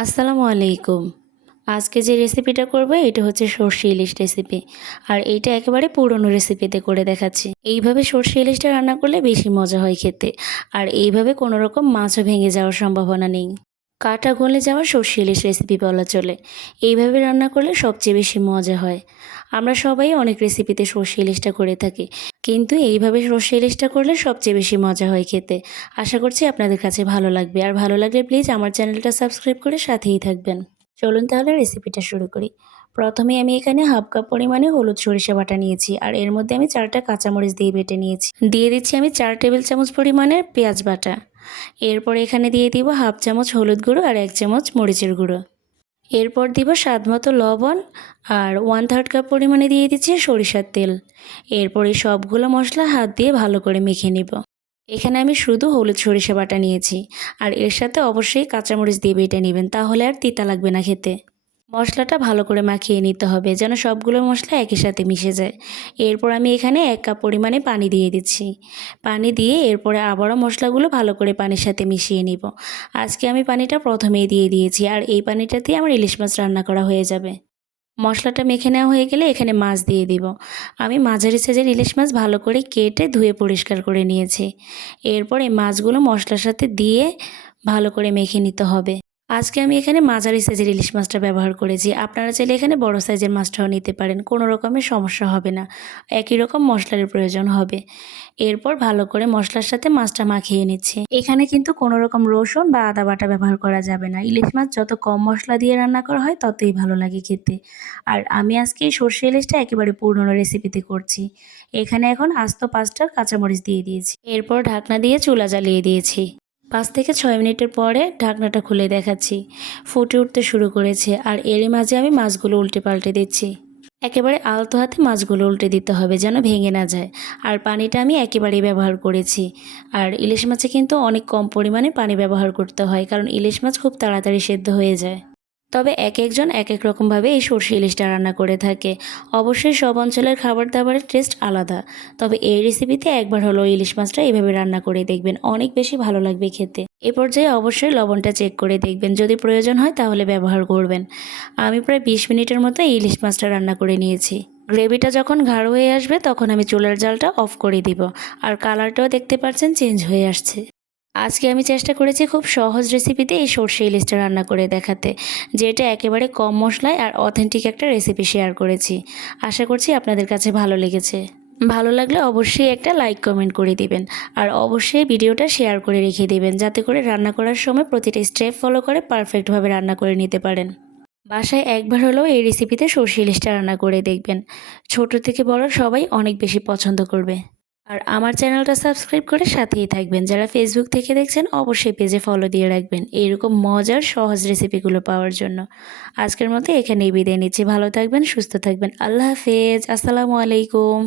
আসসালামু আলাইকুম। আজকে যে রেসিপিটা করব, এটা হচ্ছে সর্ষে ইলিশ রেসিপি। আর এইটা একেবারে পুরনো রেসিপিতে করে দেখাচ্ছি। এইভাবে সর্ষে ইলিশটা রান্না করলে বেশি মজা হয় খেতে। আর এইভাবে কোনো রকম মাছও ভেঙে যাওয়ার সম্ভাবনা নেই। কাটা গলে যাওয়া সর্ষে ইলিশ রেসিপি বলা চলে। এইভাবে রান্না করলে সবচেয়ে বেশি মজা হয়। আমরা সবাই অনেক রেসিপিতে সর্ষে ইলিশটা করে থাকি। কিন্তু এইভাবে সর্ষে ইলিশটা করলে সবচেয়ে বেশি মজা হয় খেতে। আশা করছি আপনাদের কাছে ভালো লাগবে। আর ভালো লাগলে প্লিজ আমার চ্যানেলটা সাবস্ক্রাইব করে সাথেই থাকবেন। চলুন তাহলে রেসিপিটা শুরু করি। প্রথমে আমি এখানে হাফ কাপ পরিমাণে হলুদ সরিষা বাটা নিয়েছি। আর এর মধ্যে আমি চারটা কাঁচামরিচ দিয়ে বেটে নিয়েছি। দিয়ে দিচ্ছি আমি চার টেবিল চামচ পরিমাণের পেঁয়াজ বাটা। এরপর এখানে দিয়ে দিব হাফ চামচ হলুদ গুঁড়ো আর এক চামচ মরিচের গুঁড়ো। এরপর দিব স্বাদ মতো লবণ আর ওয়ান থার্ড কাপ পরিমাণে দিয়ে দিচ্ছি সরিষার তেল। এরপর এই সবগুলো মশলা হাত দিয়ে ভালো করে মেখে নিব। এখানে আমি শুধু হলুদ সরিষা বাটা নিয়েছি। আর এর সাথে অবশ্যই কাঁচামরিচ দিয়ে বেটে নেবেন, তাহলে আর তিতা লাগবে না খেতে। মশলাটা ভালো করে মাখিয়ে নিতে হবে যেন সবগুলো মশলা একই সাথে মিশে যায়। এরপর আমি এখানে এক কাপ পরিমাণে পানি দিয়ে দিচ্ছি। পানি দিয়ে এরপরে আবারও মশলাগুলো ভালো করে পানির সাথে মিশিয়ে নিব। আজকে আমি পানিটা প্রথমেই দিয়ে দিয়েছি আর এই পানিটা দিয়ে আমার ইলিশ মাছ রান্না করা হয়ে যাবে। মশলাটা মেখে নেওয়া হয়ে গেলে এখানে মাছ দিয়ে দিব। আমি মাঝারি সাইজের ইলিশ মাছ ভালো করে কেটে ধুয়ে পরিষ্কার করে নিয়েছি। এরপর মাছগুলো মশলার সাথে দিয়ে ভালো করে মেখে নিতে হবে। আজকে আমি এখানে মাঝারি সাইজের ইলিশ মাছটা ব্যবহার করেছি। আপনারা চাইলে এখানে বড় সাইজের মাছটাও নিতে পারেন, কোনো রকমের সমস্যা হবে না। একই রকম মশলার প্রয়োজন হবে। এরপর ভালো করে মশলার সাথে মাছটা মাখিয়ে নিচ্ছি। এখানে কিন্তু কোনো রকম রসুন বা আদা বাটা ব্যবহার করা যাবে না। ইলিশ মাছ যত কম মশলা দিয়ে রান্না করা হয়, ততই ভালো লাগে খেতে। আর আমি আজকে এই সর্ষে ইলিশটা একেবারে পুরনো রেসিপিতে করছি। এখানে এখন আস্ত পাঁচটার কাঁচামরিচ দিয়ে দিয়েছি। এরপর ঢাকনা দিয়ে চুলা জ্বালিয়ে দিয়েছি। পাঁচ থেকে ছয় মিনিটের পরে ঢাকনাটা খুলে দেখাচ্ছি। ফুটে উঠতে শুরু করেছে আর এরই মাঝে আমি মাছগুলো উল্টে পাল্টে দিচ্ছি। একেবারে আলতো হাতে মাছগুলো উল্টে দিতে হবে যেন ভেঙে না যায়। আর পানিটা আমি একেবারেই ব্যবহার করেছি। আর ইলিশ মাছে কিন্তু অনেক কম পরিমাণে পানি ব্যবহার করতে হয়, কারণ ইলিশ মাছ খুব তাড়াতাড়ি সেদ্ধ হয়ে যায়। তবে এক একজন এক এক রকমভাবে এই সর্ষে ইলিশটা রান্না করে থাকে। অবশ্যই সব অঞ্চলের খাবার দাবারের টেস্ট আলাদা। তবে এই রেসিপিতে একবার হলো ইলিশ মাছটা এইভাবে রান্না করে দেখবেন, অনেক বেশি ভালো লাগবে খেতে। এ পর্যায়ে অবশ্যই লবণটা চেক করে দেখবেন, যদি প্রয়োজন হয় তাহলে ব্যবহার করবেন। আমি প্রায় বিশ মিনিটের মতো এই ইলিশ মাছটা রান্না করে নিয়েছি। গ্রেভিটা যখন ঘাড় হয়ে আসবে তখন আমি চুলার জালটা অফ করে দিব। আর কালারটাও দেখতে পাচ্ছেন চেঞ্জ হয়ে আসছে। আজকে আমি চেষ্টা করেছি খুব সহজ রেসিপিতে এই সর্ষে ইলিশটা রান্না করে দেখাতে, যেটা একেবারে কম মশলায় আর অথেন্টিক একটা রেসিপি শেয়ার করেছি। আশা করছি আপনাদের কাছে ভালো লেগেছে। ভালো লাগলে অবশ্যই একটা লাইক কমেন্ট করে দিবেন, আর অবশ্যই ভিডিওটা শেয়ার করে রেখে দিবেন, যাতে করে রান্না করার সময় প্রতিটা স্টেপ ফলো করে পারফেক্টভাবে রান্না করে নিতে পারেন। বাসায় একবার হলেও এই রেসিপিতে সর্ষে ইলিশটা রান্না করে দেখবেন। ছোট থেকে বড় সবাই অনেক বেশি পছন্দ করবে। আর আমার চ্যানেলটা সাবস্ক্রাইব করে সাথেই থাকবেন। যারা ফেসবুক থেকে দেখছেন, অবশ্যই পেজে ফলো দিয়ে রাখবেন এইরকম মজার, সহজ রেসিপিগুলো পাওয়ার জন্য। আজকের মতো এখানেই বিদায় নিচ্ছি। ভালো থাকবেন, সুস্থ থাকবেন। আল্লাহ হাফেজ। আসসালামু আলাইকুম।